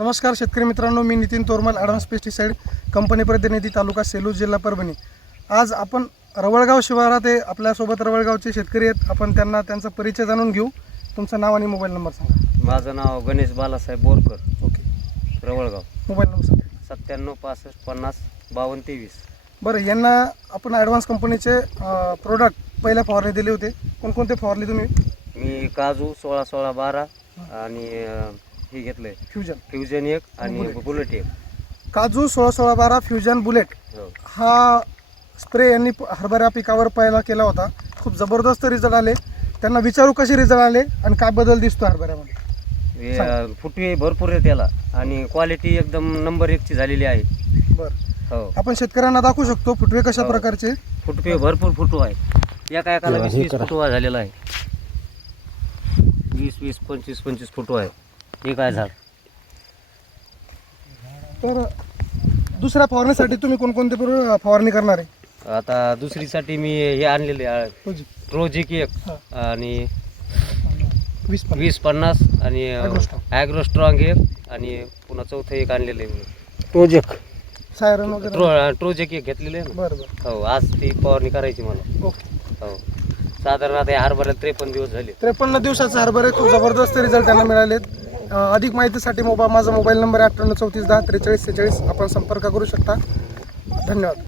नमस्कार शेतकरी मित्रांनो, मी Nitin Tormal, advance pesticide company प्रतिनिधी, तालुका सेलू, जिल्हा परभणी। आज आपण रवळगाव शिवारात आहे, आपल्यासोबत रवळगावचे शेतकरी आहेत। आपण त्यांना त्यांचा परिचय जाणून घेऊ। तुमचं नाव आणि मोबाईल नंबर सांगा। माझं नाव Ganesh Balasaheb Borkar, okay, Ravalgaon. Mobile number सांगा। 97 65 50 52 23। बरं, यांना आपण ॲडव्हान्स कंपनीचे प्रोडक्ट पहिल्या फवारणी दिले होते। कोणकोणते फवारले तुम्ही? मी काजू 16 16 12 आणि हे घेतलंय फ्युजन एक आणि बुलेट एक। काजू 16 16 12 फ्युजन बुलेट हा स्प्रे यांनी हरभरा पिकावर पहिला केला होता। खूप जबरदस्त रिझल्ट आले। त्यांना विचारू कसे रिझल्ट आले आणि काय बदल दिसतो हरभऱ्यामध्ये? फुटवे भरपूर आहे त्याला आणि क्वालिटी एकदम नंबर 1 ची झालेली आहे। बरं, हो, आपण शेतकऱ्यांना दाखवू शकतो फुटवे कशा प्रकारचे? फुटवे भरपूर फुटवा आहे। एका एकाला 20 फुटवा झालेला आहे। 20 25 25 फुटवा आहे हे काय झाड। तर दुसऱ्या फवारणीसाठी तुम्ही कोणकोणते फवारणी करणार आहे? आता दुसरीसाठी मी हे आणलेले प्रोजेक्ट एक आणि 20 50 आणि ॲग्रो स्ट्रॉंग एक आणि पुन्हा चौथं एक आणलेलं आहे प्रोजेक्ट सायरन वगैरे प्रोजेक्ट एक घेतलेले आहे ना। बरं हो, आज ती फवारणी करायची मला। ओके, हो, साधारण आता हरभऱ्याला 53 दिवस झाले। 53 दिवसाचे हरभरे खूप जबरदस्त रिझल्ट त्यांना मिळालेत। अधिक माहितीसाठी माझा मोबाईल नंबर आहे 98 34 10 43 46। आपण संपर्क करू शकता। धन्यवाद।